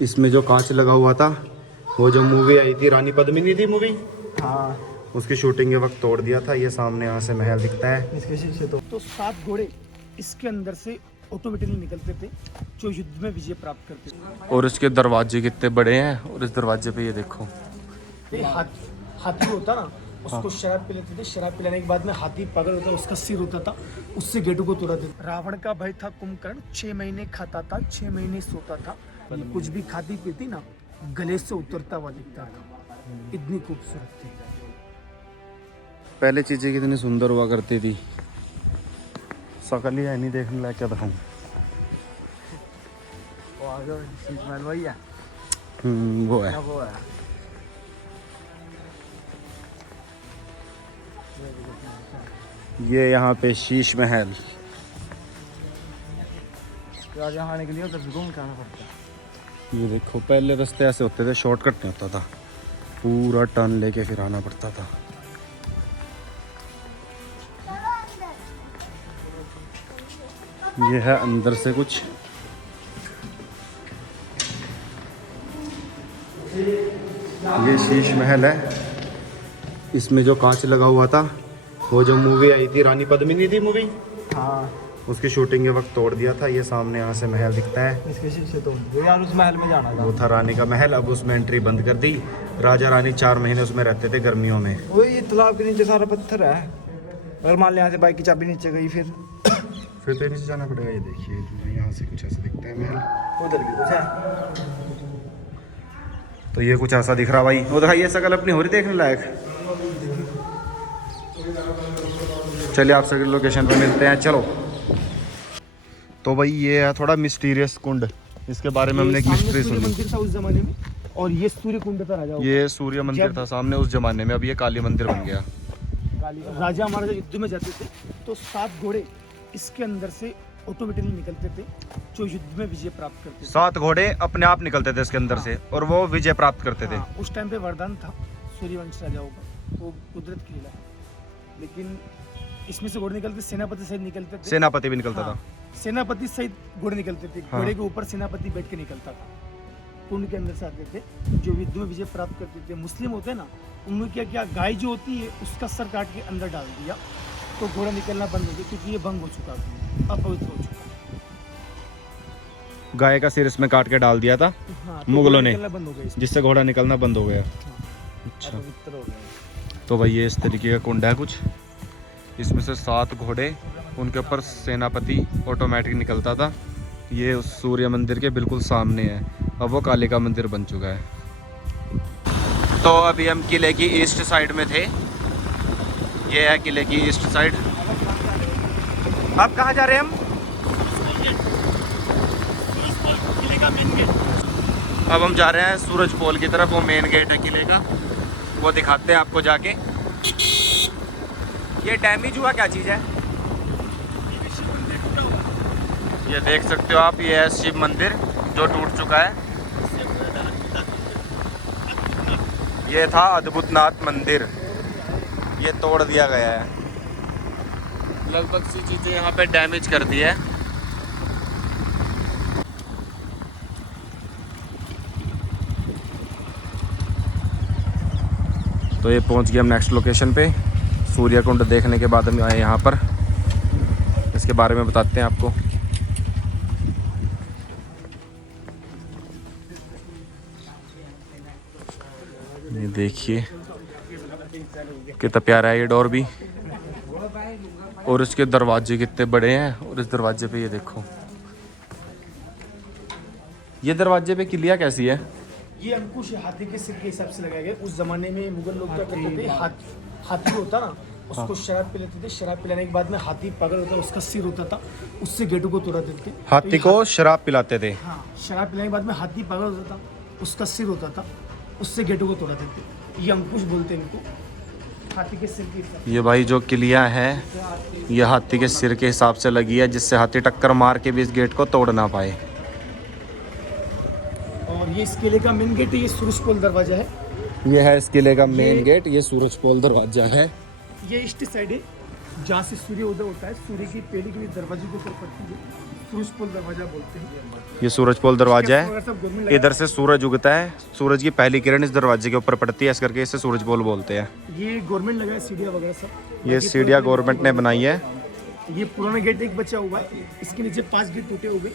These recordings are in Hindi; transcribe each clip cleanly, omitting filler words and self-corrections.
इसमें जो कांच लगा हुआ था, वो जो मूवी आई थी रानी पद्मिनी थी मूवी, हाँ उसकी शूटिंग के वक्त तोड़ दिया था। ये सामने यहाँ से महल दिखता है। इसके शीशे तो 7 घोड़े इसके अंदर से ऑटोमेटिकली निकलते थे जो युद्ध में विजय प्राप्त करते थे। और इसके दरवाजे कितने बड़े हैं, और इस दरवाजे पे ये देखो, ये हाथी होता ना, उसको शराब पिलाते थे। शराब पिलाने के बाद में हाथी पागल होता, उसका सिर होता था, उससे गेटों को तोड़ाते थे। रावण का भाई था कुंभकर्ण, 6 महीने खाता था, 6 महीने सोता था। कुछ भी खाती पीती ना, गले से उतरता हुआ दिखता था, इतनी खूबसूरत थी। पहले चीजें कितनी सुंदर हुआ करती थी। सकल ही है नहीं देखने लायक, क्या दिखाऊं। वही है, वो है। वो है। ये यहाँ पे शीश महल। यहाँ आने के लिए उधर घूम के आना पड़ता है। ये देखो, पहले रास्ते ऐसे होते थे, शॉर्टकट नहीं होता था, पूरा टर्न लेके फिर आना पड़ता था। ये है अंदर से कुछ। ये शीश महल है। इसमें जो कांच लगा हुआ था, वो जो मूवी आई थी रानी पद्मिनी थी मूवी, हाँ उसकी शूटिंग के वक्त तोड़ दिया था। ये सामने यहाँ से महल दिखता है। इसके शीशे तो यार उस महल में जाना था। वो था रानी का महल, अब उसमें एंट्री बंद कर दी। राजा रानी 4 महीने उसमें रहते थे गर्मियों में। वो ये तालाब के नीचे सारा पत्थर है। अगर मान लिया यहाँ से बाइक की चाबी नीचे गई फिर तो नीचे जाना पड़ेगा। ये देखिए, यहाँ से कुछ ऐसा दिखता है महल। उधर भी कुछ है। तो ये कुछ ऐसा दिख रहा भाई। वो दिखाइए शकल अपनी, हो रही देखने लायक। चलिए आप सभी लोकेशन पे मिलते हैं, चलो। तो भाई ये है थोड़ा मिस्टीरियस कुंड, इसके बारे में हमने एक मिस्ट्री सुनी। मंदिर था उस जमाने में, और ये सूर्य कुंड था राजा। ये सूर्य मंदिर था सामने उस जमाने में, अब ये काली मंदिर बन गया। राजा महाराजा युद्ध में जाते थे तो 7 घोड़े इसके अंदर से ऑटोमेटिकली निकलते थे जो युद्ध में विजय प्राप्त करते थे। 7 घोड़े अपने आप निकलते थे इसके अंदर से, और वो विजय प्राप्त करते थे। उस टाइम पे वरदान था सूर्यवंश राजाओं का, वो कुदरत की लीला है। लेकिन इसमें से घोड़े निकलते, सेनापति सहित निकलते थे। सेनापति भी निकलता था। सेनापति सहित घोड़े निकलते थे। घोड़े के ऊपर सेनापति बैठ के निकलता था। कुंड के अंदर से आते थे जो युद्ध में विजय प्राप्त करते थे। मुस्लिम होते हैं ना, उन्होंने क्या किया, गाय जो होती है उसका सर काट के अंदर डाल दिया, तो घोड़ा निकलना बंद हो गया, क्योंकि ये भंग हो चुका था, अपवित्र हो चुका। गाय का सिर इसमें काट के डाल दिया था तो मुगलों ने, बंद हो गया, जिससे घोड़ा निकलना बंद हो गया। अच्छा, अपवित्र हो गया। तो भाई ये इस तरीके का कुंड है कुछ। इसमें से 7 घोड़े, उनके ऊपर सेनापति ऑटोमेटिक निकलता था। ये उस सूर्य मंदिर के बिल्कुल सामने है, अब वो काली का मंदिर बन चुका है। तो अभी हम किले की ईस्ट साइड में थे। ये है किले की ईस्ट साइड। आप कहाँ जा रहे हैं हम? अब हम जा रहे हैं सूरज पोल की तरफ, वो मेन गेट है किले का, वो दिखाते हैं आपको जाके। ये डैमेज हुआ क्या चीज़ है? ये देख सकते हो आप, ये है शिव मंदिर जो टूट चुका है। ये था अद्भुतनाथ मंदिर, ये तोड़ दिया गया है। लगभग सी चीज़ें यहाँ पे डैमेज कर दी है। तो ये पहुँच गए हम नेक्स्ट लोकेशन पे। सूर्य कुंड देखने के बाद हम आए यहाँ पर, इसके बारे में बताते हैं आपको। ये देखिए कितना प्यारा है ये डोर भी, और इसके दरवाजे कितने बड़े हैं। और इस दरवाजे पे ये देखो, ये दरवाजे पे किलिया कैसी है? ये अंकुश हाथी के सिर के हिसाब से लगाया गया। उस जमाने में मुगल लोग क्या करते थे, हाथी होता ना, उसको शराब पिलाते थे। शराब पिलाने के बाद में हाथी पागल होता, उसका सिर होता था, उससे गेटों को तोड़ा देते थे। हाथी को शराब पिलाते थे। हाँ, शराब पिलाने के बाद में हाथी पागल होता था, उसका सिर होता था, उससे गेटों को तोड़ा देते। ये अंकुश बोलते हैं इनको, हाथी के सिर के हिसाब। ये भाई जो किलिया है, ये हाथी के सिर के हिसाब से लगी है, जिससे हाथी टक्कर मार के भी इस गेट को तोड़ ना पाए। और ये इस किले का मेन गेट है, ये सूरजपोल दरवाजा है। ये है इस किले का मेन गेट, ये सूरजपोल दरवाजा है। ये ईस्ट साइड है, जहाँ से सूर्य उदय होता है। सूर्य की पहली की दरवाजे के ऊपर पड़ती है। सूरजपोल दरवाजा बोलते हैं। ये सूरजपोल दरवाजा है। सब गवर्नमेंट लगा- इधर से सूरज उगता है, सूरज की पहली किरण इस दरवाजे के ऊपर पड़ती है, इस करके इसे सूरजपोल बोलते हैं। ये गवर्नमेंट लगा है, सीढ़ियाँ वगैरह सब। ये सीढ़ियाँ गवर्नमेंट ने बनाई है। ये पुराना गेट एक बचा हुआ है, इसके नीचे 5 गेट टूटे हुए।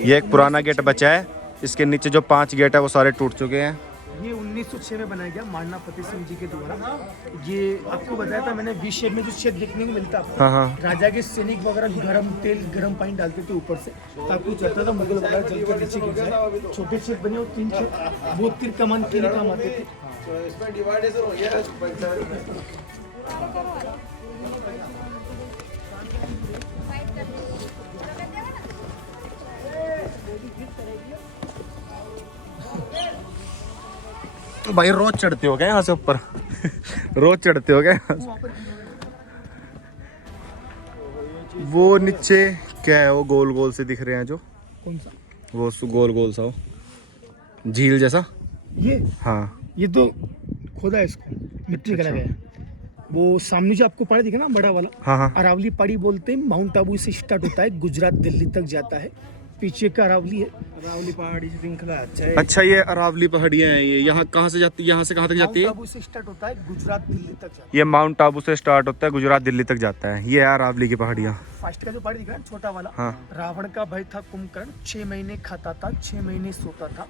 ये एक पुराना गेट बचा है, इसके नीचे जो 5 गेट है वो सारे टूट चुके हैं। ये 1906 में बनाया गया महाराणा फतेह सिंह जी के द्वारा। ये आपको बताया था मैंने, वी शेप में जो शेप देखने को मिलता है, हाँ हाँ। राजा के सैनिक वगैरह गरम तेल गरम पानी डालते थे ऊपर से, ताकि चलता था मुगल वगैरह चल के नीचे गिर जाए। छोटे शेप बने और 3 शेप वो तीर कमान के लिए काम आते थे। तो भाई रोज चढ़ते हो क्या यहाँ से ऊपर? रोज चढ़ते हो क्या? वो नीचे क्या है, वो गोल गोल से दिख रहे हैं जो, कौन सा? वो गोल गोल सा, वो झील जैसा। ये हाँ ये तो खोदा है, इसको मिट्टी का लगा है। वो सामने जो आपको पहाड़ी दिखा ना बड़ा वाला, हाँ हाँ। अरावली पहाड़ी बोलते हैं। माउंट आबू से स्टार्ट होता है, गुजरात दिल्ली तक जाता है। पीछे का अरावली है, अरावली पहाड़ी श्रृंखला। अच्छा ये अरावली पहाड़ियाँ हैं, ये यहाँ कहाँ से जाती है, यहाँ से कहाँ तक जाती है? माउंट आबू से स्टार्ट होता है, गुजरात दिल्ली तक जाता है। ये माउंट आबू से स्टार्ट होता है, गुजरात दिल्ली तक जाता है। ये है अरावली की पहाड़ियाँ। फर्स्ट का जो पहाड़ी दिख रहा है छोटा वाला, हाँ। रावण का भाई था कुंभकर्ण, 6 महीने खाता था, 6 महीने सोता था।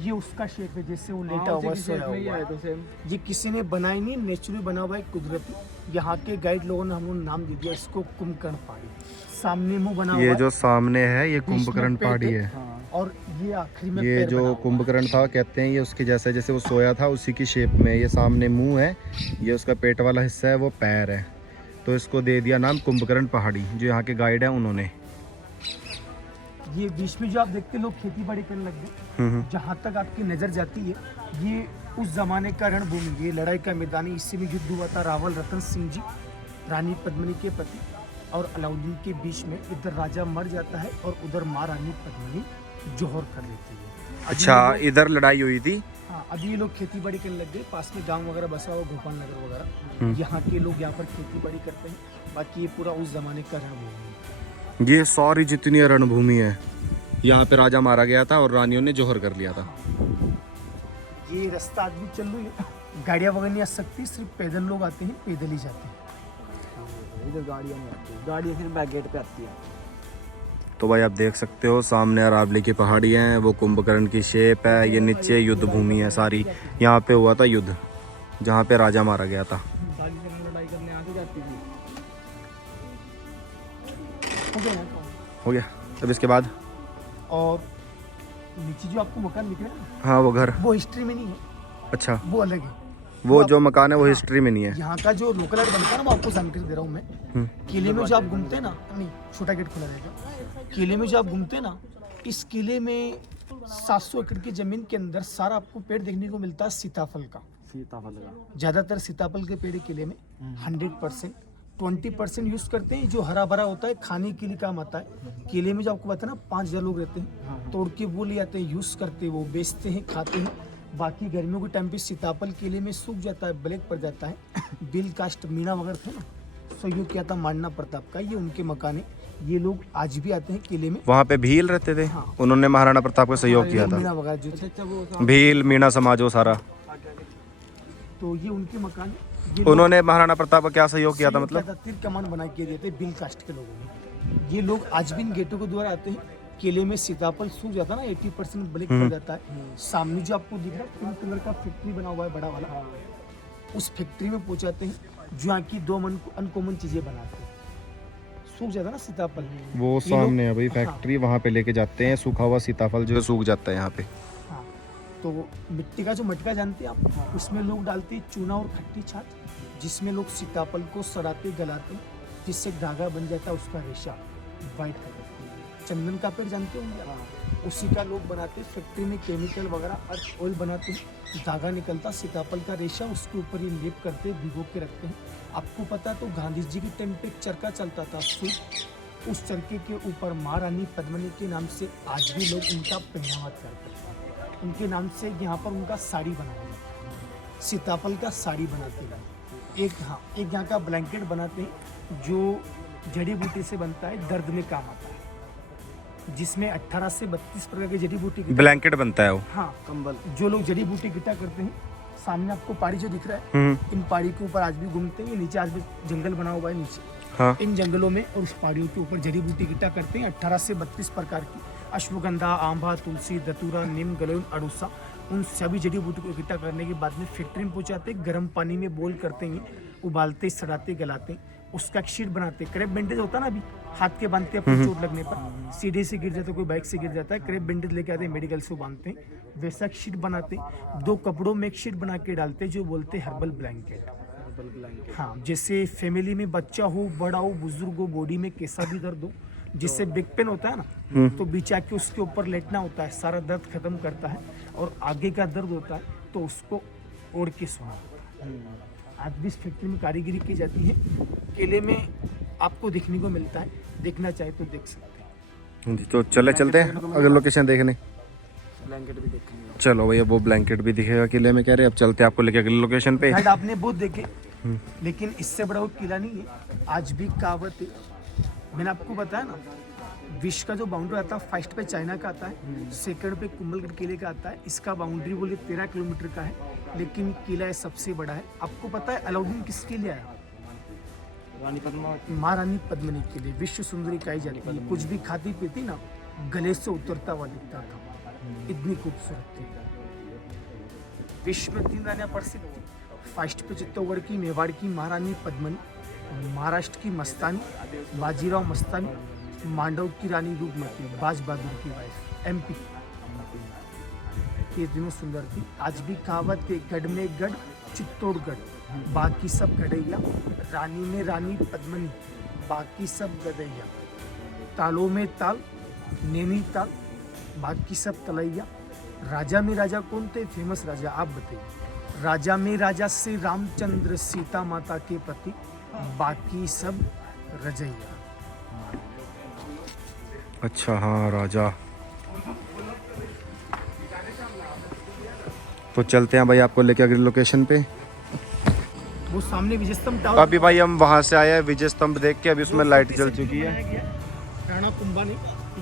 ये उसका शेप है, जैसे वो लेटा हुआ सोया हुआ है। ये किसी ने बनाई नहीं, नेचुरली बना हुआ है, कुदरती। यहाँ के गाइड लोगों ने हम लोग नाम दे दिया इसको कुंभकर्ण पहाड़ी। सामने मुंह बना हुआ ये है, जो सामने है ये बीच में कुंभकर्ण पेट पहाड़ी है, है। और ये आखिरी में ये पैर बना जो हुआ है। कुंभकर्ण था कहते हैं, ये उसके जैसा, जैसे वो सोया था उसी की शेप में। ये सामने मुंह है, ये उसका पेट वाला हिस्सा है, वो पैर है, तो इसको दे दिया नाम कुंभकर्ण पहाड़ी, जो यहाँ के गाइड है उन्होंने। ये बीच में जो आप देखते हैं लोग खेती बाड़ी करने लग गए। जहाँ तक आपकी नजर जाती है, ये उस जमाने का रणभूमि, ये लड़ाई का मैदान है। इससे में युद्ध हुआ था रावल रतन सिंह जी, रानी पद्मिनी के पति, और अलाउद्दीन के बीच में। इधर राजा मर जाता है और उधर महारानी पद्मिनी जौहर कर लेती है। अच्छा इधर लड़ाई हुई थी। हाँ, अभी ये लोग खेती बाड़ी करने लग गए। पास में गांव वगैरह बसा हुआ, गोपाल नगर वगैरह, यहाँ के लोग यहाँ पर खेती बाड़ी करते हैं। बाकी ये पूरा उस जमाने का रणभूमि है। ये सारी जितनी रणभूमि है, यहाँ पे राजा मारा गया था और रानियों ने जौहर कर लिया था। ये रास्ता आज भी चल रही है, गाड़ियाँ वगैरह नहीं आ सकती, सिर्फ पैदल लोग आते हैं, पैदल ही जाते हैं। इधर गाड़ियाँ नहीं आती, गाड़ियाँ सिर्फ बैक गेट पे आती है। तो भाई आप देख सकते हो सामने अरावली की पहाड़ी है, वो कुंभकर्ण की शेप है। ये नीचे युद्ध भूमि है सारी, यहाँ पे हुआ था युद्ध, जहाँ पे राजा मारा गया था। लड़ाई करने आके जाती थी। हो गया ना? हो गया। अब इसके बाद और नीचे जो आपको मकान दिख रहा है ना, हाँ वो घर, वो हिस्ट्री में नहीं है, अच्छा वो अलग है। वो जो मकान है वो हिस्ट्री में नहीं है। यहाँ का जो लोकल आर्ट बनता है ना, वो आपको जानकारी दे रहा हूँ मैं। किले में जो आप घूमते हैं ना, नहीं छोटा गेट खुला रहेगा। किले में जो आप घूमते हैं ना, इस किले में 700 एकड़ की जमीन के अंदर सारा आपको पेड़ देखने को मिलता है सीताफल का। सीताफल का ज़्यादातर सीताफल के पेड़ किले में 100%। 20% यूज़ करते हैं, जो हरा भरा होता है खाने के लिए काम आता है। किले में जो आपको पता है ना, 5000 लोग रहते हैं, तोड़ के वो ले आते हैं, यूज़ करते हैं, वो बेचते हैं, खाते हैं। बाकी गर्मियों के टाइम पे सीताफल किले में सूख जाता है, ब्लैक पड़ जाता है। बिल कास्ट मीना वगैरह थे ना, सहयोग किया था महाराणा प्रताप का, ये उनके मकान है। ये लोग आज भी आते हैं किले में। वहाँ पे भील रहते थे, हाँ। उन्होंने महाराणा प्रताप का सहयोग किया मीना था। वगैरह जो थे, भील मीणा समाज वो सारा, तो ये उनके मकान है। ये उन्होंने महाराणा प्रताप का क्या सहयोग किया था? सहयोग मतलब किया था, तीर कमान बना के दिए थे बिल कास्ट के लोगों ने। ये लोग आज भी इन गेटों के द्वारा आते हैं। किले में सीताफल सूख जाता है ना, 80% ब्लैक पड़ जाता है। सामने जो आपको दिख रहा है पिंक कलर का फैक्ट्री बना हुआ है बड़ा वाला, उस फैक्ट्री में पहुंचाते हैं, जो यहाँ की 2 अनकॉमन चीजें बनाते हैं। सूख जाता है ना सीताफल, वो ये सामने है भाई हाँ। फैक्ट्री, वहाँ पे लेके जाते हैं सूखा हुआ सीताफल जो सूख जाता है यहाँ पे। हाँ, तो मिट्टी का जो मटका जानते हैं आप, उसमें लोग डालते हैं चूना और खट्टी छाछ, जिसमें लोग सीताफल को सड़ाते गलाते हैं, जिससे धागा बन जाता है उसका रेशा वाइट कलर। चंदन का पेड़ जानते होंगे, उसी का लोग बनाते हैं। फैक्ट्री में केमिकल वगैरह अर्थ ऑयल बनाते हैं, धागा निकलता सीताफल का रेशा, उसके ऊपर ये लेप करते भिगो के रखते हैं। आपको पता तो गांधी जी के टाइम पे एक चरखा चलता था सूट, उस चरखे के ऊपर महारानी पद्मिनी के नाम से आज भी लोग उनका पहनावा करते हैं। उनके नाम से यहाँ पर उनका साड़ी बनाया जाता है, सीताफल का साड़ी बनाते हैं। एक यहाँ का ब्लैंकेट बनाते हैं जो जड़ी बूटी से बनता है, दर्द में काम आता है। जिसमें 18 से 32 प्रकार की जड़ी बूटी ब्लैंकेट बनता है वो। हाँ, कंबल। जो लोग जड़ी बूटी इकट्ठा करते हैं, सामने आपको पहाड़ी जो दिख रहा है, इन पहाड़ी के ऊपर आज भी घूमते हैं। ये नीचे आज भी जंगल बना हुआ है नीचे। हाँ। इन जंगलों में और उस पहाड़ियों के ऊपर जड़ी बूटी इकट्ठा करते हैं। 18 से 32 प्रकार की अश्वगंधा, आंबा, तुलसी, दतूरा, नीम, गलोन, अड़ूसा, उन सभी जड़ी बूटी को इकट्ठा करने के बाद में फैक्ट्री में पहुंचाते, गर्म पानी में बॉईल करते हैं, उबालते, सड़ाते, गलाते, उसका एक शीट बनाते। क्रेप बैंडेज होता है ना, अभी हाथ के बांधते हैं अपनी चोट लगने पर, सीढ़ी से गिर जाता है, कोई बाइक से गिर जाता है, क्रेप बैंडेज लेके आते हैं, मेडिकल से बांधते हैं, वैसा एक शीट बनाते, 2 कपड़ों में एक शीट बना के डालते, जो बोलते हैं हर्बल ब्लैंकेट। हाँ, जैसे फैमिली में बच्चा हो, बड़ा हो, बुजुर्ग हो, बॉडी में कैसा भी दर्द हो, जिससे बिग पेन होता है ना, तो बिछा के उसके ऊपर लेटना होता है, सारा दर्द खत्म करता है। और आगे का दर्द होता है तो उसको ओढ़ के सोना होता है। आज भी इस फैक्ट्री में कारीगरी की जाती है। केले में आपको देखने को मिलता है, देखना चाहे तो देख सकते हैं। जी, तो चलते हैं अगर लोकेशन देखने। ब्लैंकेट भी देखेंगे। चलो भैया, वो ब्लैंकेट भी दिखेगा किले में, कह रहे अब चलते हैं आपको लेके अगली लोकेशन पे। गाइड आपने बहुत देखे, लेकिन इससे बड़ा वो किला नहीं है। आज भी कहावत है, मैंने आपको बताया ना, विश्व का जो बाउंड्री आता है, फर्स्ट पे चाइना का आता है, सेकंड पे कुंभलगढ़ किले का आता है। इसका बाउंड्री बोले 13 किलोमीटर का है, लेकिन किला सबसे बड़ा है। आपको पता है अलाउद्दीन किसके लिए आया? रानी पद्मावती। महारानी पद्मिनी के लिए। विश्व सुंदरी कही जाती है। कुछ भी खाती पीती ना, गले से उतरता हुआ दिखता था, इतनी खूबसूरत थी। विश्व में 3 रानियां प्रसिद्ध थी। फर्स्ट पे चित्तौड़गढ़ की, मेवाड़ की महारानी पद्मिनी, महाराष्ट्र की मस्तानी, बाजीराव मस्तानी, मांडव की रानी रूपमती, बाज बहादुर की वाइफ, MP। ये तीनों सुंदर थी। आज भी कहावत है, गढ़ में गढ़ चित्तौड़गढ़, बाकी सब गढ़ैया, रानी में रानी पद्मिनी, बाकी सब गदैया, तालों में ताल, नैनीताल, बाकी सब तलैया। राजा में राजा कौन थे? फेमस राजा आप बताइए। राजा में राजा से रामचंद्र सीता माता के पति, बाकी सब रजैया। अच्छा, हाँ, राजा। तो चलते हैं भाई आपको लेके अगली लोकेशन पे। वो सामने विजय स्तंभ टावर, अभी भाई हम वहाँ से आए हैं, विजय स्तंभ देख के, अभी उसमें लाइट जल चुकी है। बनाया गया राणा कुंभा ने।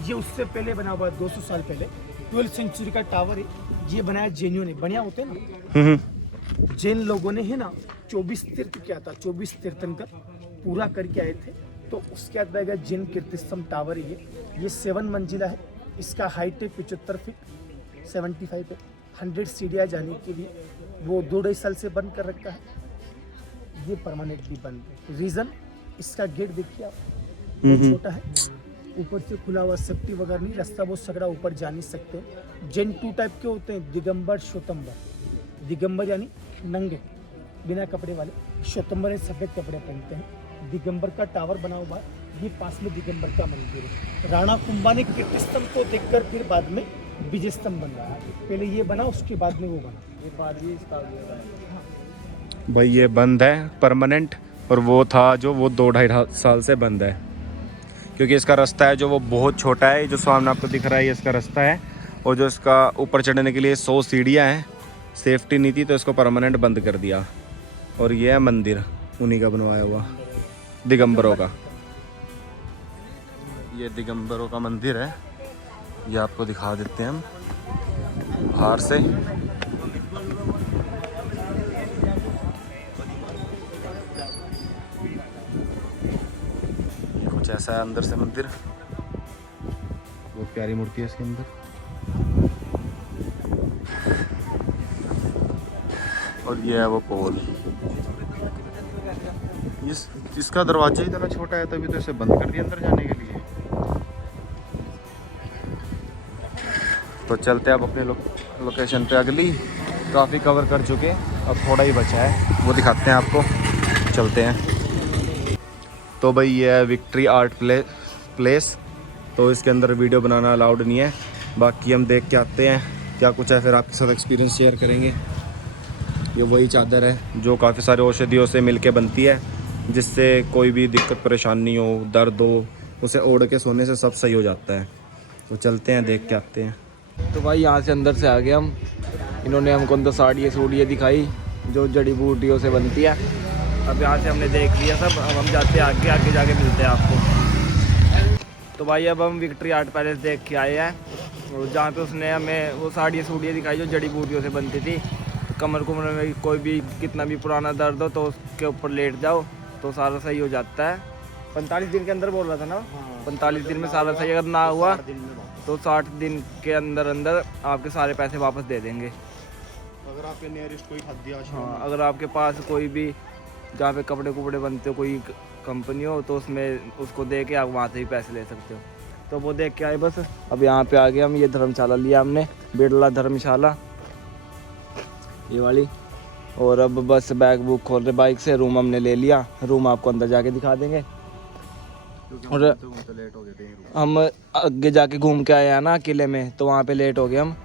ये उससे पहले बना हुआ है, 200 साल पहले, 12वीं सेंचुरी का टावर है। ये बनाया जैनियों ने। बढ़िया होते हैं ना, जैन लोगों ने है ना 24 तीर्थ किया था, 24 तीर्थंकर पूरा करके आए थे। तो उसके बाद रहेगा जैन कीर्तिस्तंभ टावर। ये 7 मंजिला है। इसका हाइट है 75 फीट, 75 है। 100 सीढ़ियाँ जाने के लिए। वो 2-2.5 साल से बंद कर रखा है। ये परमानेंटली बंद है। रीज़न, इसका गेट देखिए आप, बहुत छोटा है, ऊपर से खुला हुआ, सेफ्टी वगैरह नहीं, रास्ता बहुत सगड़ा, ऊपर जा नहीं सकते। जैन 2 टाइप के होते हैं, दिगंबर, श्वेतंबर। दिगंबर यानी नंगे, बिना कपड़े वाले। श्वेतंबर सफ़ेद कपड़े पहनते हैं। दिगंबर का टावर बना हुआ है। ये पास में दिगंबर का मंदिर है। राणा कुंभा ने कीर्तिस्तंभ को देखकर फिर बाद में विजय स्तंभ बनवाया। पहले ये बना, उसके बाद में वो बना। ये बाद भी भाई ये बंद है परमानेंट, और वो था जो वो 2-2.5 साल से बंद है, क्योंकि इसका रास्ता है जो वो बहुत छोटा है। जो सामने आपको दिख रहा है ये इसका रास्ता है, और जो इसका ऊपर चढ़ने के लिए 100 सीढ़ियाँ हैं, सेफ्टी नहीं थी तो इसको परमानेंट बंद कर दिया। और ये है मंदिर उन्हीं का बनवाया हुआ, दिगंबरों का। ये दिगंबरों का मंदिर है। ये आपको दिखा देते हैं हम बाहर से। ये कुछ ऐसा है अंदर से मंदिर, बहुत प्यारी मूर्ति है इसके अंदर। और ये है वो पोल। इसका दरवाजा ही इतना छोटा है, तभी तो इसे बंद कर दिया अंदर जाने के लिए। तो चलते हैं अब अपने लोकेशन पे अगली। काफ़ी कवर कर चुके, अब थोड़ा ही बचा है, वो दिखाते हैं आपको। चलते हैं। तो भाई ये है विक्ट्री आर्ट प्लेस। तो इसके अंदर वीडियो बनाना अलाउड नहीं है, बाकी हम देख के आते हैं क्या कुछ है, फिर आपके साथ एक्सपीरियंस शेयर करेंगे। ये वही चादर है जो काफ़ी सारे औषधियों से मिलके बनती है, जिससे कोई भी दिक्कत परेशानी हो, दर्द हो, उसे ओढ़ के सोने से सब सही हो जाता है। तो चलते हैं, देख के आते हैं। तो भाई यहाँ से अंदर से आ गए हम। इन्होंने हमको अंदर साड़ियाँ दिखाई जो जड़ी बूटियों से बनती है। अब यहाँ से हमने देख लिया सब। अब हम जाते हैं आगे, आगे जाके मिलते हैं आपको। तो भाई अब हम विक्ट्री आर्ट पैलेस देख के आए हैं, और जहाँ पे उसने हमें वो साड़ियाँ सूड़ियाँ दिखाई जो जड़ी बूटियों से बनती थी। कमर कुमर में कोई भी कितना भी पुराना दर्द हो तो उसके ऊपर लेट जाओ तो सारा सही हो जाता है। 45 दिन के अंदर बोल रहा था ना, 45 दिन में सारा सही। अगर ना हुआ तो 60 दिन के अंदर अंदर आपके सारे पैसे वापस दे देंगे। अगर आपके नियरेस्ट कोई खाद्य आश्रम हाँ, अगर आपके पास कोई भी जहाँ पे कपड़े कुपड़े बनते हो कोई कंपनी हो तो उसमें उसको दे के आप वहाँ से भी पैसे ले सकते हो। तो वो देख के आए बस। अब यहाँ पे आ गए हम, ये धर्मशाला लिया हमने, बिरला धर्मशाला ये वाली। और अब बस बैग बुक खोल रहे बाइक से, रूम हमने ले लिया। रूम आपको अंदर जाके दिखा देंगे। और लेट हो गए थे। हम आगे जाके घूम के आए हैं ना किले में, तो वहाँ पे लेट हो गए हम।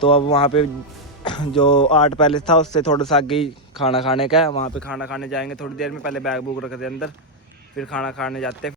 तो अब वहाँ पे जो आर्ट पैलेस था उससे थोड़ा सा आगे ही खाना खाने का है, वहाँ पे खाना खाने जाएंगे थोड़ी देर में। पहले बैग बुक रख दे अंदर, फिर खाना खाने जाते हैं।